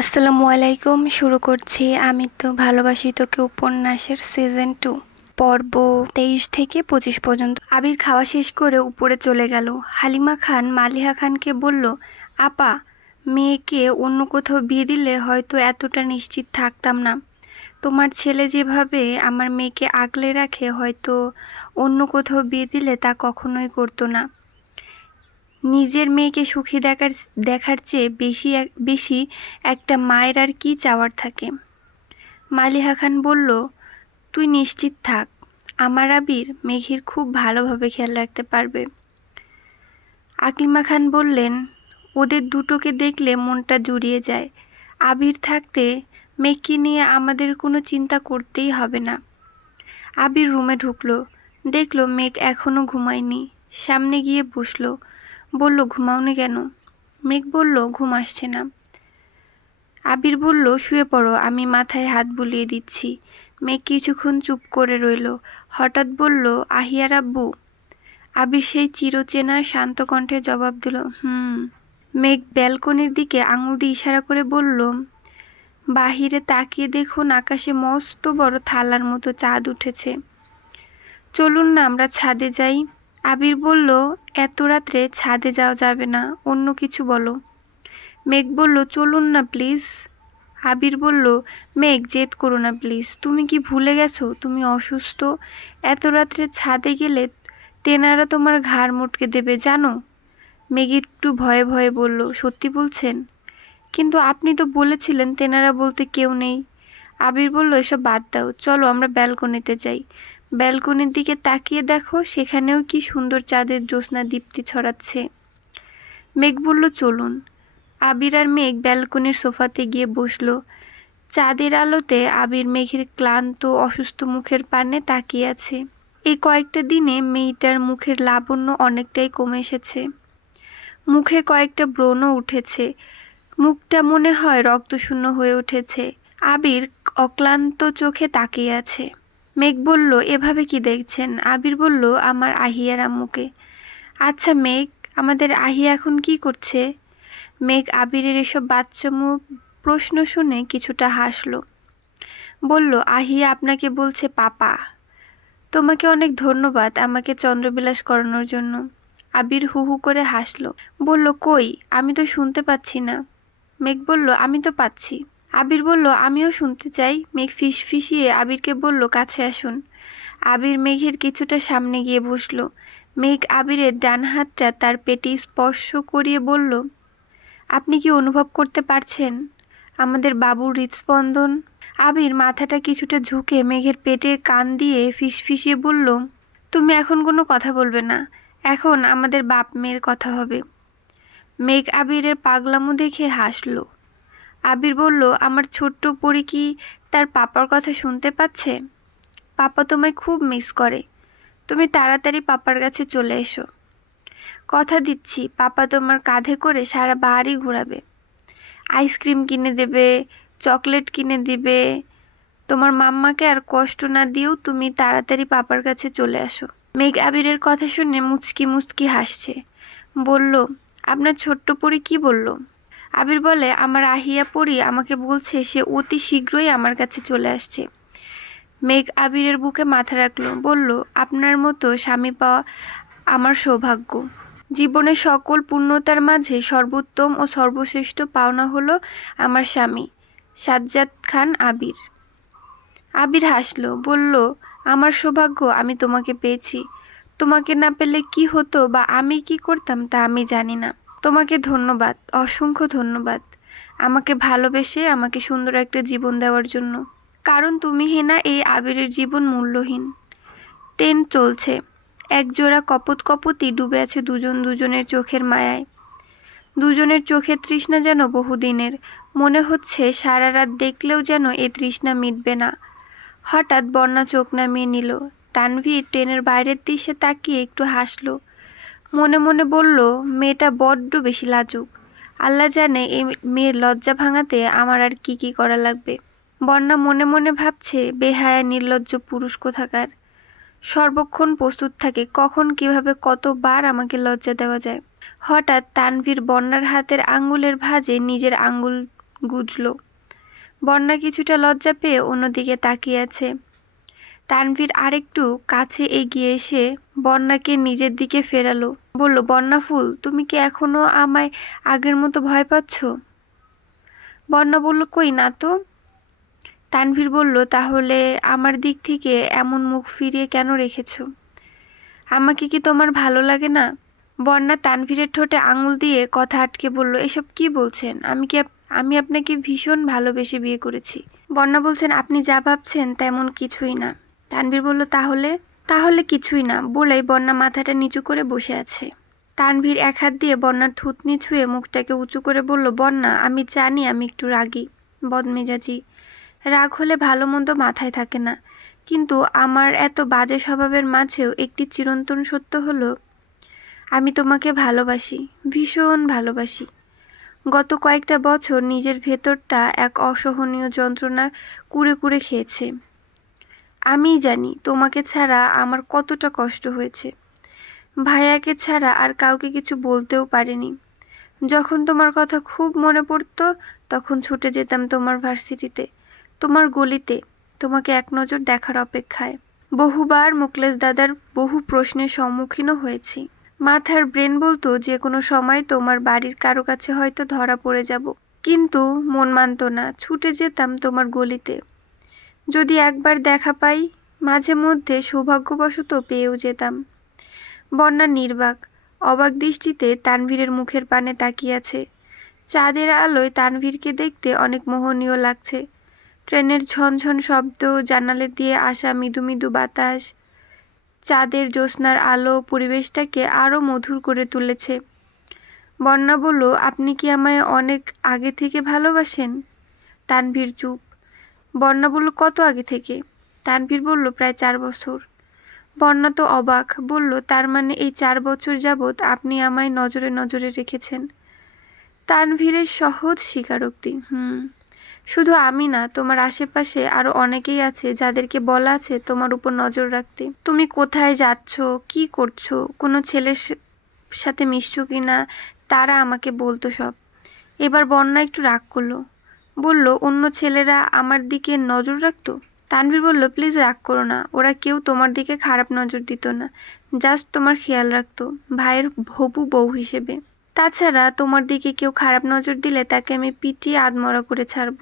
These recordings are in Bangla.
আসসালামু আলাইকুম। শুরু করছি আমি তো ভালোবাসি তোকে উপন্যাসের সিজন 2 পর্ব 23 থেকে 25 পর্যন্ত। আবির খাওয়া শেষ করে উপরে চলে গেল। হালিমা খান মালিহা খানকে বলল, আপা, মেয়েকে অন্য কোথাও বিয়ে দিলে হয়তো এতটা নিশ্চিত থাকতাম না। তোমার ছেলে যেভাবে আমার মেয়েকে আগলে রাখে, হয়তো অন্য কোথাও বিয়ে দিলে তা কখনোই করতো না। নিজের মেয়েকে সুখী দেখার চেয়ে বেশি একটা মায়ের আর কি চাওয়ার থাকে। মালিহা খান বলল, তুই নিশ্চিত থাক, আমার আবির মেঘের খুব ভালোভাবে খেয়াল রাখতে পারবে। আকলিমা খান বললেন, ওদের দুটোকে দেখলে মনটা জুড়িয়ে যায়। আবির থাকতে মেঘকে নিয়ে আমাদের কোনো চিন্তা করতেই হবে না। আবির রুমে ঢুকলো, দেখলো মেঘ এখনো ঘুমায়নি। সামনে গিয়ে বসলো, বলল, ঘুমাওনি কেন? মেঘ বলল, ঘুম আসছে না। আবির বলল, শুয়ে পড়ো, আমি মাথায় হাত বুলিয়ে দিচ্ছি। মেঘ কিছুক্ষণ চুপ করে রইল, হঠাৎ বলল, আহিয়ার আব্বু। আবির সেই চিরচেনা শান্ত কণ্ঠে জবাব দিল, হুম। মেঘ ব্যালকনির দিকে আঙুল দিয়ে ইশারা করে বলল, বাহিরে তাকিয়ে দেখুন, আকাশে মস্ত বড় থালার মতো চাঁদ উঠেছে। চলুন না আমরা ছাদে যাই। আবির বলল, এত রাত্রে ছাদে যাওয়া যাবে না, অন্য কিছু বলো। মেঘ বলল, চলুন না প্লিজ। আবির বলল, মেঘ, জেদ করো না প্লিজ। তুমি কি ভুলে গেছো তুমি অসুস্থ? এত রাত্রে ছাদে গেলে তেনারা তোমার ঘাড় মটকে দেবে জানো? মেঘ একটু ভয়ে ভয়ে বলল, সত্যি বলছেন? কিন্তু আপনি তো বলেছিলেন তেনারা বলতে কেউ নেই। আবির বলল, এসব বাদ দাও, চলো আমরা ব্যালকনিতে যাই। ব্যালকনির দিকে তাকিয়ে দেখো, সেখানেও কি সুন্দর চাঁদের জ্যোৎস্না দীপ্তি ছড়াচ্ছে। মেঘ বলল, চলুন। আবির আর মেঘ ব্যালকনির সোফাতে গিয়ে বসলো। চাঁদের আলোতে আবির মেঘের ক্লান্ত অসুস্থ মুখের পানে তাকিয়ে আছে। এই কয়েকটা দিনে মেয়েটার মুখের লাবণ্য অনেকটাই কমে এসেছে। মুখে কয়েকটা ব্রণও উঠেছে। মুখটা মনে হয় রক্তশূন্য হয়ে উঠেছে। আবির অক্লান্ত চোখে তাকিয়ে আছে। মেঘ বলল, এভাবে কি দেখছেন? আবির বলল, আমার আহিয়ার আম্মুকে। আচ্ছা মেঘ, আমাদের আহিয়া এখন কি করছে? মেঘ আবিরের এসব বাচ্চামো প্রশ্ন শুনে কিছুটা হাসলো। বলল, আহিয়া আপনাকে বলছে পাপা। তোমাকে অনেক ধন্যবাদ আমাকে চন্দ্রবিলাস করানোর জন্য। আবির হু হু করে হাসলো, বলল, কই, আমি তো শুনতে পাচ্ছি না। মেঘ বলল, আমি তো পাচ্ছি। আবির বলল, আমিও শুনতে চাই। মেঘ ফিসফিসিয়ে আবিরকে বলল, কাছে আসুন। আবির মেঘের কিছুটা সামনে গিয়ে বসলো। মেঘ আবিরের ডান হাতটা তার পেটে স্পর্শ করিয়ে বলল, আপনি কি অনুভব করতে পারছেন আমাদের বাবুর হৃদস্পন্দন? আবির মাথাটা কিছুটা ঝুঁকে মেঘের পেটে কান দিয়ে ফিসফিসিয়ে বলল, তুমি এখন কোনো কথা বলবে না, এখন আমাদের বাপ মেয়ের কথা হবে। মেঘ আবিরের পাগলামো দেখে হাসলো। আবির বলল, আমার ছোট্ট পরী কি তার পাপার কথা শুনতে পাচ্ছে? পাপা তোমায় খুব মিস করে। তুমি তাড়াতাড়ি পাপার কাছে চলে এসো। কথা দিচ্ছি, পাপা তোমার কাঁধে করে সারা বাড়ি ঘোরাবে। আইসক্রিম কিনে দেবে, চকলেট কিনে দিবে। তোমার মাম্মাকে আর কষ্ট না দিয়েও তুমি তাড়াতাড়ি পাপার কাছে চলে আসো। মেঘ আবিরের কথা শুনে মুচকি মুচকি হাসছে। বলল, আপনার ছোট্ট পরী কি বলল? আবির বলে, আমার আহিয়া পরী আমাকে বলছে সে অতি শীঘ্রই আমার কাছে চলে আসছে। মেঘ আবিরের বুকে মাথা রাখলো, বলল, আপনার মতো স্বামী পাওয়া আমার সৌভাগ্য। জীবনের সকল পূর্ণতার মাঝে সর্বোত্তম ও সর্বশ্রেষ্ঠ পাওনা হলো আমার স্বামী সাজ্জাদ খান আবির। আবির হাসলো, বলল, আমার সৌভাগ্য আমি তোমাকে পেয়েছি। তোমাকে না পেলে কি হতো বা আমি কি করতাম তা আমি জানি না। তোমাকে ধন্যবাদ, অসংখ্য ধন্যবাদ, আমাকে ভালোবেসে আমাকে সুন্দর একটা জীবন দেওয়ার জন্য। কারণ তুমিহীনা এই আবিরের জীবন মূল্যহীন। ট্রেন চলছে। একজোড়া কপোত কপোতই ডুবে আছে দুজন দুজনের চোখের মায়ায়। দুজনের চোখের তৃষ্ণা যেন বহুদিনের। মনে হচ্ছে সারা রাত দেখলেও যেন এ তৃষ্ণা মিটবে না। হঠাৎ বন্যা চোখ নামিয়ে নিল। তানভীর ট্রেনের বাইরের দৃশ্যে তাকিয়ে একটু হাসল। মনে মনে বলল, মেয়েটা বড্ড বেশি লাজুক। আল্লাহ জানে এই মেয়ের লজ্জা ভাঙাতে আমার আর কি কি করা লাগবে। বন্যা মনে মনে ভাবছে, বেহায়া নির্লজ্জ পুরুষ কোথাকার। সর্বক্ষণ প্রস্তুত থাকে কখন কিভাবে কতবার আমাকে লজ্জা দেওয়া যায়। হঠাৎ তানভীর বন্যার হাতের আঙ্গুলের ভাঁজে নিজের আঙ্গুল গুজল। বন্যা কিছুটা লজ্জা পেয়ে অন্যদিকে তাকিয়ে আছে। তানভীর আরেকটু কাছে এগিয়ে এসে বন্যাকে নিজের দিকে ফেরালো। বলল, বন্যা ফুল, তুমি কি এখনো আমায় আগের মতো ভয় পাচ্ছ? বন্যা বলল, কই না তো। তানভীর বলল, তাহলে আমার দিক থেকে এমন মুখ ফিরিয়ে কেন রেখেছো? আমাকে কি তোমার ভালো লাগে না? বন্যা তানভীরের ঠোঁটে আঙুল দিয়ে কথা আটকে বলল, এসব কি বলছেন? আমি আপনাকে ভীষণ ভালোবেসে বিয়ে করেছি। বন্যা বলছেন, আপনি যা ভাবছেন তেমন কিছুই না। তানভীর বলল, তাহলে কিছুই না বলেই বন্যা মাথাটা নিচু করে বসে আছে। তানভীর এক হাত দিয়ে বন্যার থুতনি ছুঁয়ে মুখটাকে উঁচু করে বলল, বন্যা, আমি জানি আমি একটু রাগী, বদমেজাজি। রাগ হলে ভালো মন্দ মাথায় থাকে না, কিন্তু আমার এত বাজে স্বভাবের মাঝেও একটি চিরন্তন সত্য হলো, আমি তোমাকে ভালোবাসি, ভীষণ ভালোবাসি। গত কয়েকটা বছর নিজের ভেতরটা এক অসহনীয় যন্ত্রণা কুরে কুরে খেয়েছে। আমিই জানি তোমাকে ছাড়া আমার কতটা কষ্ট হয়েছে। ভাইয়াকে ছাড়া আর কাউকে কিছু বলতেও পারিনি। যখন তোমার কথা খুব মনে পড়তো তখন ছুটে যেতাম তোমার ভার্সিটিতে, তোমার গলিতে, তোমাকে এক নজর দেখার অপেক্ষায়। বহুবার মুকলেশ দাদার বহু প্রশ্নের সম্মুখীনও হয়েছি। মাথার ব্রেন বলতো যে কোনো সময় তোমার বাড়ির কারো কাছে হয়তো ধরা পড়ে যাব, কিন্তু মন মানত না, ছুটে যেতাম তোমার গলিতে। যদি একবার দেখা পাই, মাঝে মধ্যে সৌভাগ্যবশত পেয়েও যেতাম। বন্যা নির্বাক, অবাক দৃষ্টিতে তানভীরের মুখের পানে তাকিয়ে আছে। চাঁদের আলোয় তানভীরকে দেখতে অনেক মোহনীয় লাগছে। ট্রেনের ঝনঝন শব্দ, জানালা দিয়ে আসা মৃদু মৃদু বাতাস, চাঁদের জ্যোৎস্নার আলো পরিবেশটাকে আরও মধুর করে তুলেছে। বন্যা বলল, আপনি কি আমায় অনেক আগে থেকে ভালোবাসেন? তানভীর চুপ। বন্যা বলল, কত আগে থেকে? তানভীর বলল, প্রায় 4 বছর। বন্যা তো অবাক, বলল, তার মানে এই 4 বছর যাবৎ আপনি আমায় নজরে নজরে রেখেছেন? তানভীরের সহজ স্বীকারোক্তি, শুধু আমি না, তোমার আশেপাশে আরো অনেকেই আছে যাদেরকে বলা আছে তোমার উপর নজর রাখতে। তুমি কোথায় যাচ্ছ, কি করছো, কোনো ছেলের সাথে মিশছো কি না, তারা আমাকে বলতো সব। এবার বন্যা একটু রাগ করলো, বলল, অন্য ছেলেরা আমার দিকে নজর রাখতো? তানভীর বলল, প্লিজ রাগ করো না, ওরা কেউ তোমার দিকে খারাপ নজর দিত না, জাস্ট তোমার খেয়াল রাখতো ভাইয়ের হবু বউ হিসেবে। তাছাড়া তোমার দিকে কেউ খারাপ নজর দিলে তাকে আমি পিটিয়ে আধমরা করে ছাড়ব,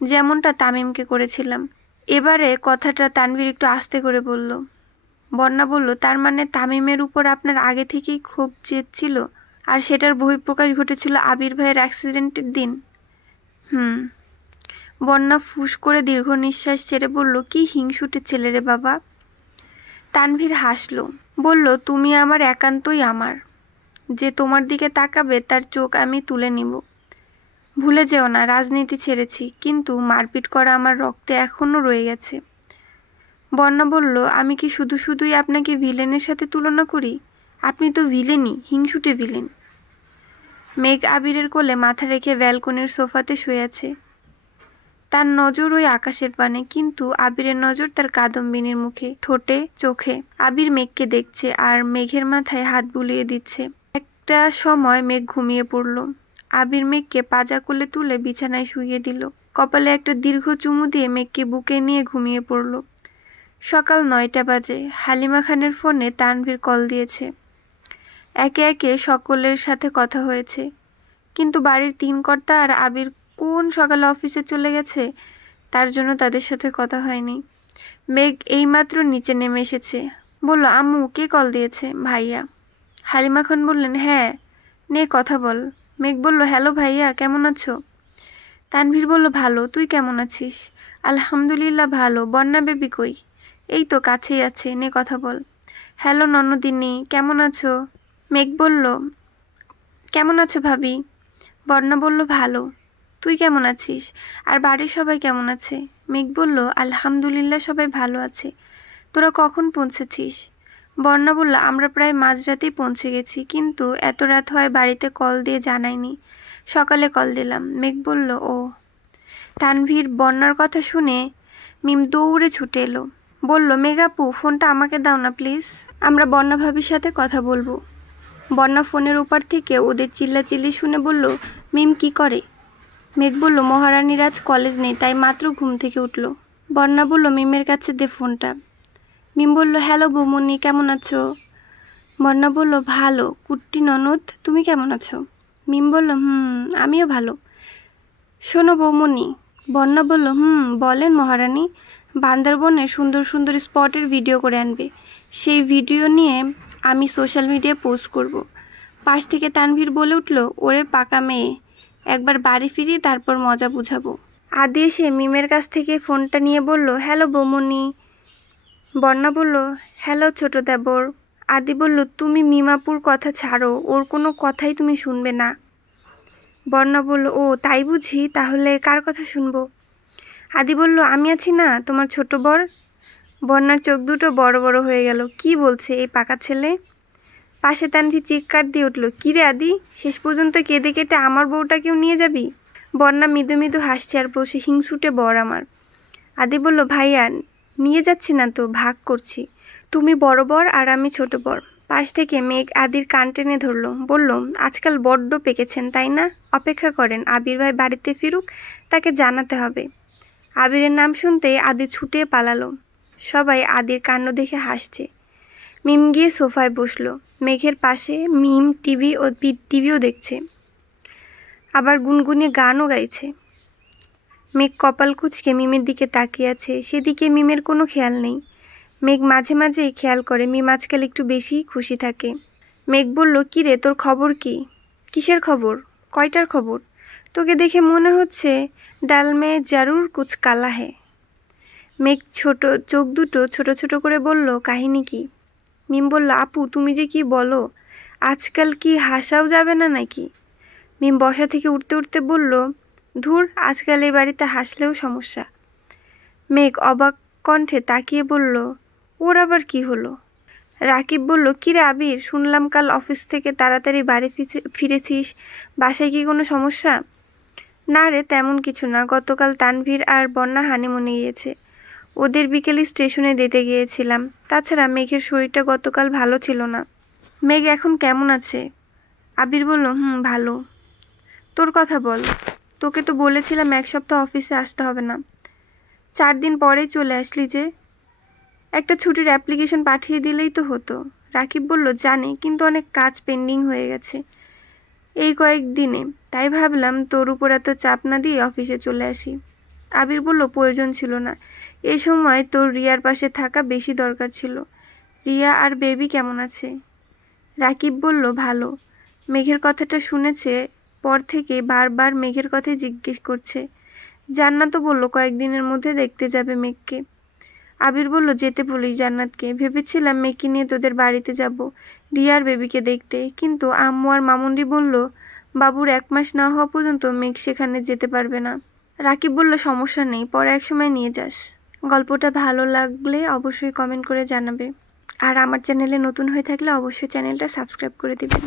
যেমনটা তামিমকে করেছিলাম। এবারে কথাটা তানভীর একটু আস্তে করে বলল। বন্যা বলল, তার মানে তামিমের উপর আপনার আগে থেকেই খুব জেদ ছিল, আর সেটার বহিঃপ্রকাশ ঘটেছিল আবির ভাইয়ের অ্যাক্সিডেন্টের দিন? বন্যা ফুস করে দীর্ঘ নিঃশ্বাস ছেড়ে বলল, কি হিংসুটে ছেলে রে বাবা। তানভীর হাসল, বলল, তুমি আমার একান্তই আমার, যে তোমার দিকে তাকাবে তার চোখ আমি তুলে নিব। ভুলে যেও না, রাজনীতি ছেড়েছি, কিন্তু মারপিট করা আমার রক্তে এখনও রয়ে গেছে। বন্যা বলল, আমি কি শুধুই আপনাকে ভিলেনের সাথে তুলনা করি? আপনি তো ভিলেনই, হিংসুটে ভিলেন। মেঘ আবিরের কোলে মাথা রেখে ব্যালকনির সোফাতে শুয়ে আছে। তার নজর ওই আকাশের পানে, কিন্তু আবিরের নজর তার কাদম্বিনীর মুখে, ঠোঁটে, চোখে। আবির মেঘকে দেখছে আর মেঘের মাথায় হাত বুলিয়ে দিচ্ছে। একটা সময় মেঘ ঘুমিয়ে পড়ল। আবির মেঘকে পাজা কোলে তুলে বিছানায় শুইয়ে দিল। কপালে একটা দীর্ঘ চুমু দিয়ে মেঘকে বুকে নিয়ে ঘুমিয়ে পড়ল। সকাল 9টা বাজে। হালিমা খানের ফোনে তানভীর কল দিয়েছে। একে একে সকলের সাথে কথা হয়েছে, কিন্তু বাড়ির 3 কর্তা আর আবির কোন সকালে অফিসে চলে গেছে, তার জন্য তাদের সাথে কথা হয়নি। মেঘ এইমাত্র নিচে নেমে এসেছে। বলল, আম্মু, কে কল দিয়েছে? ভাইয়া। হালিমা খান বললেন, হ্যাঁ, নে কথা বল। মেঘ বলল, হ্যালো ভাইয়া, কেমন আছো? তানভীর বলল, ভালো, তুই কেমন আছিস? আলহামদুলিল্লাহ ভালো। বন্যা বেবি কই? এই তো কাছেই আছে, নে কথা বল। হ্যালো ননদিনী, কেমন আছো? মেঘ বলল, কেমন আছো ভাবি? বন্যা বলল, ভালো, তুই কেমন আছিস? আর বাড়ির সবাই কেমন আছে? মেঘ বলল, আলহামদুলিল্লাহ সবাই ভালো আছে। তোরা কখন পৌঁছেছিস? বন্যা বলল, আমরা প্রায় মাঝরাতেই পৌঁছে গেছি, কিন্তু এত রাত হয় বাড়িতে কল দিয়ে জানাইনি, সকালে কল দিলাম। মেঘ বলল, ও। তানভীর বন্যার কথা শুনে মিম দৌড়ে ছুটে এলো, বলল, মেঘাপু, ফোনটা আমাকে দাও না প্লিজ, আমরা বন্যা ভাবির সাথে কথা বলবো। বন্যা ফোনের ওপার থেকে ওদের চিল্লাচিল্লি শুনে বলল, মিম কি করে? মেঘ বলল মহারানীর আজ কলেজ নেই, তাই মাত্র ঘুম থেকে উঠল। বন্যা বলল মিমের কাছে দে ফোনটা। মিম বলল হ্যালো বৌমনি, কেমন আছো? বন্যা বলল ভালো কুট্টি ননদ, তুমি কেমন আছো? মিম বলল আমিও ভালো। শোনো বৌমনি। বন্যা বলল বলেন মহারানী। বান্দরবনের সুন্দর সুন্দর স্পটের ভিডিও করে আনবে, সেই ভিডিও নিয়ে আমি সোশ্যাল মিডিয়ায় পোস্ট করব। পাশ থেকে তানভীর বলে উঠল ওরে পাকা মেয়ে, একবার বাড়ি ফিরি তারপর মজা বুঝাবো। আদি এসে মিমের কাছ থেকে ফোনটা নিয়ে বলল হ্যালো বৌমনি। বন্যা বলল হ্যালো ছোট দেবর। আদি বলল তুমি মিমাপুর কথা ছাড়ো, ওর কোনো কথাই তুমি শুনবে না। বন্যা বলল ও তাই বুঝি, তাহলে কার কথা শুনবো? আদি বলল আমি আছি না, তোমার ছোট বর। বন্যার চোখ দুটো বড় বড় হয়ে গেল, কি বলছে এই পাকা ছেলে? পাশে তানভি চিৎকার দিয়ে উঠল কিরে আদি, শেষ পর্যন্ত কেঁদে কেটে আমার বউটাকেও নিয়ে যাবি? বন্যা মৃদু মৃদু হাসছে আর বসে হিংসুটে বর আমার। আদি বলল ভাইয়া নিয়ে যাচ্ছি না তো, ভাগ করছি, তুমি বড় বর আর আমি ছোট বর। পাশ থেকে মেঘ আদির কান টেনে ধরল, বলল আজকাল বড্ড পেকেছেন তাই না? অপেক্ষা করেন আবির ভাই বাড়িতে ফিরুক, তাকে জানাতে হবে। আবিরের নাম শুনতেই আদি ছুটে পালালো। সবাই আদির কাণ্ড দেখে হাসছে। মিম গিয়ে সোফায় বসলো। মেঘের পাশে মিম টিভিও দেখছে, আবার গুনগুনিয়ে গানও গাইছে। মেঘ কপাল কুঁচকে মিমের দিকে তাকিয়ে আছে, সেদিকে মিমের কোনো খেয়াল নেই। মেঘ মাঝে মাঝেই খেয়াল করে মিম আজকাল একটু বেশি খুশি থাকে। মেঘ বলল কিরে তোর খবর কি? কিসের খবর? কয়টার খবর? তোকে দেখে মনে হচ্ছে ডাল মে জারুর কুছ কালা হে। মেঘ চোখ দুটো ছোট ছোট করে বলল কাহিনী কি? মিম বলল আপু তুমি যে কি বলো, আজকাল কি হাসাও যাবে না নাকি? মিম বসা থেকে উঠতে উঠতে বলল ধুর, আজকাল এই বাড়িতে হাসলেও সমস্যা। মেঘ অবাক কণ্ঠে তাকিয়ে বলল ওর আবার কি হলো? রাকিব বলল কিরে আবির, শুনলাম কাল অফিস থেকে তাড়াতাড়ি বাড়ি ফিরেছিস, বাসায় কি কোনো সমস্যা? না রে তেমন কিছু না, গতকাল তানভীর আর বন্যা হানিমুনে গিয়েছে, ওদের বিকেলে স্টেশনে দিতে গিয়েছিলাম। তাছাড়া মেঘের শরীরটা গতকাল ভালো ছিল না। মেঘ এখন কেমন আছে? আবির বলল ভালো। তোর কথা বল, তোকে তো বলেছিলাম এক সপ্তাহ অফিসে আসতে হবে না, 4 দিন পরেই চলে আসলি যে। একটা ছুটির অ্যাপ্লিকেশন পাঠিয়ে দিলেই তো হতো। রাকিব বলল জানি, কিন্তু অনেক কাজ পেন্ডিং হয়ে গেছে এই কয়েকদিনে, তাই ভাবলাম তোর উপর এত চাপ না দিয়ে অফিসে চলে আসি। আবির বলল প্রয়োজন ছিল না, এই সময় তোর রিয়ার পাশে থাকা বেশি দরকার ছিল। রিয়া আর বেবি কেমন আছে? রাকিব বলল ভালো। মেঘের কথাটা শুনেছে পর থেকে বারবার মেঘের কথাই জিজ্ঞেস করছে। জান্নাতও বলল কয়েকদিনের মধ্যে দেখতে যাবে মেঘকে। আবির বলল যেতে বলিস জান্নাতকে, ভেবেছিলাম মেঘকে নিয়ে তোদের বাড়িতে যাব রিয়ার বেবিকে দেখতে, কিন্তু আম্মু আর মামুন্ডি বলল বাবুর 1 মাস না হওয়া পর্যন্ত মেঘ সেখানে যেতে পারবে না। রাকিব বলল সমস্যা নেই, পরে এক সময় নিয়ে যাস। গল্পটা ভালো লাগলে অবশ্যই কমেন্ট করে জানাবে, আর আমার চ্যানেলে নতুন হয়ে থাকলে অবশ্যই চ্যানেলটা সাবস্ক্রাইব করে দিবেন।